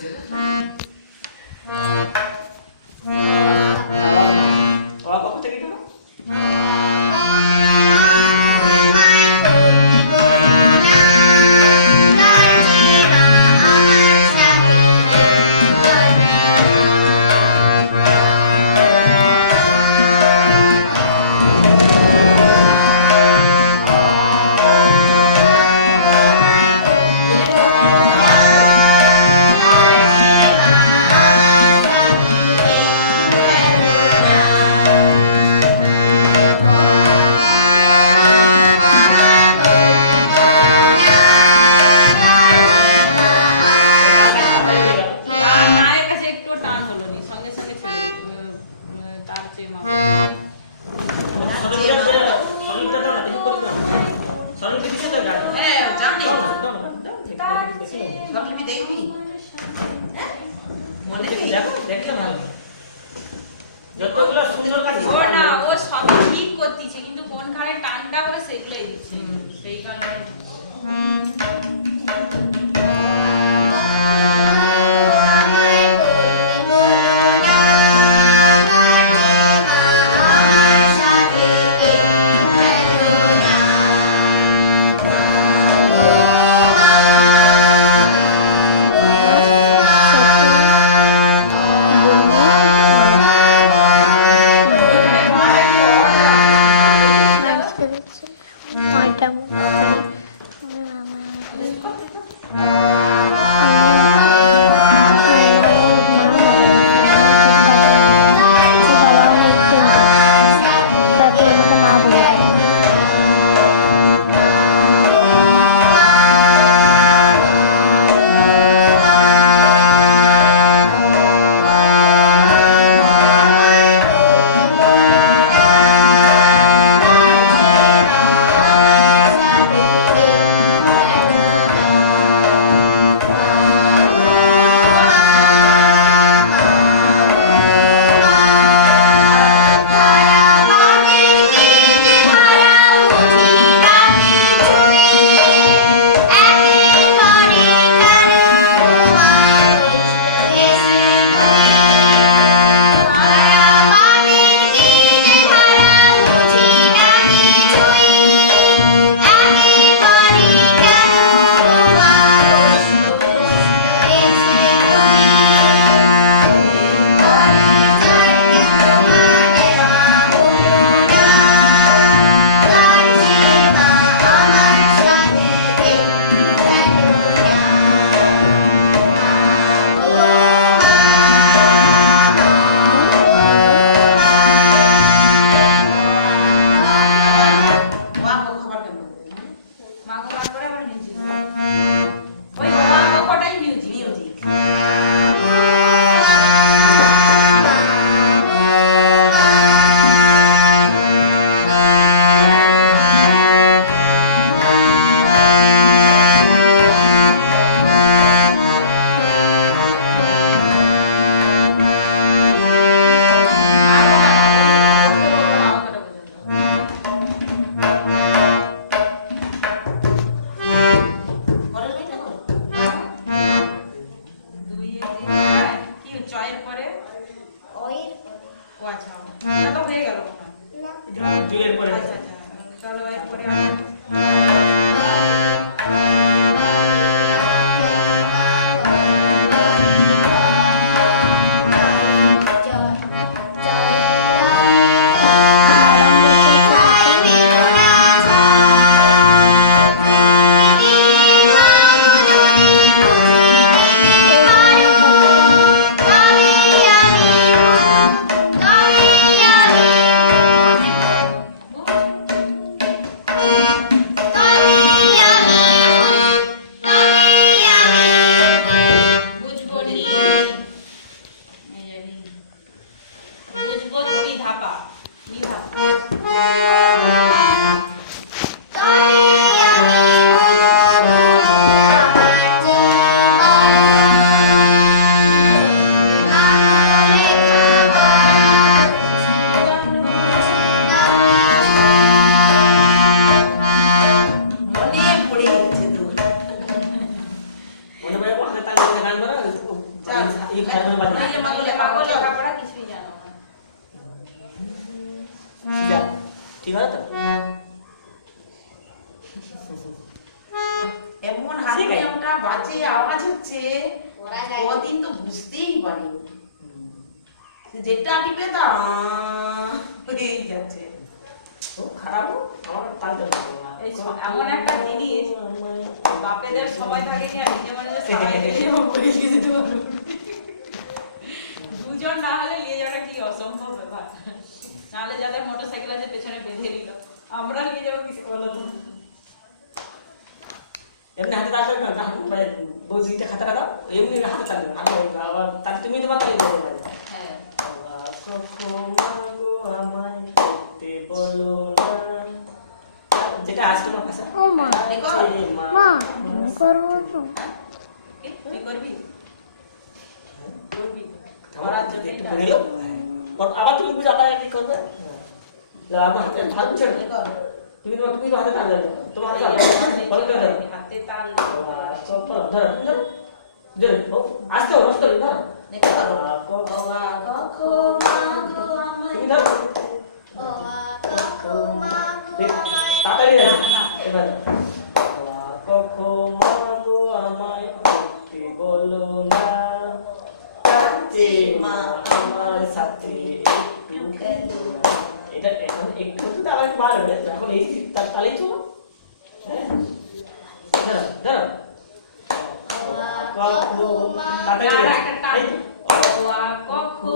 দিয়েছে কখন থেকে এটা এই খারাপ বাজে মাগো লেখাপড়া কিছুই জানো না। ঠিক আছে তো এমন হারমোনিয়ামটা বাজে আওয়াজ হচ্ছে কদিন তো বুঝতেই পারিনি যেটা টিপে তা হয়েই যাচ্ছে খুব খারাপ আমার তালতে এই এমন একটা জিনিস বাপেদের সময় থাকে কি আর নিজে মানে দুজন না হলে নিয়ে যাওয়াটা কি অসম্ভব ব্যাপার নাহলে যাদের মোটরসাইকেল আছে পেছনে বেঁধে দিল আমরা নিয়ে যাবো কিছু বলো তো এমনি হাতে তাল করে না বউজিটা খাতা রাখো এমনি হাতে তাল আবার তার তুমি তোমার তাই বলতে পারো হ্যাঁ যেটা আজ তোমার ভাষা ও মা মা আমি করবো তো তুই করবি করবি আমার একটু পড়ে গেল আবার তুমি বুঝে আবার কি করবে আমার হাতে ভালো ছেড়ে তুমি হাতে তাল দাও তোমার হাতে বল করে দাও হাতে তাল ধরো ধরো ধরো আসতে হবে ধরো দেখো বাবা কখো মাগো তুমি আমায় ধরো তাড়াতাড়ি এবার কখো মাগো আমায় করতে বলো না কাছে মা আমার সাথে একটু খেলো এটা এখন একটু তো আবার মারবে এখন এই তালেই চলো হ্যাঁ ধরো ধরো কখো আর একটা টান কখো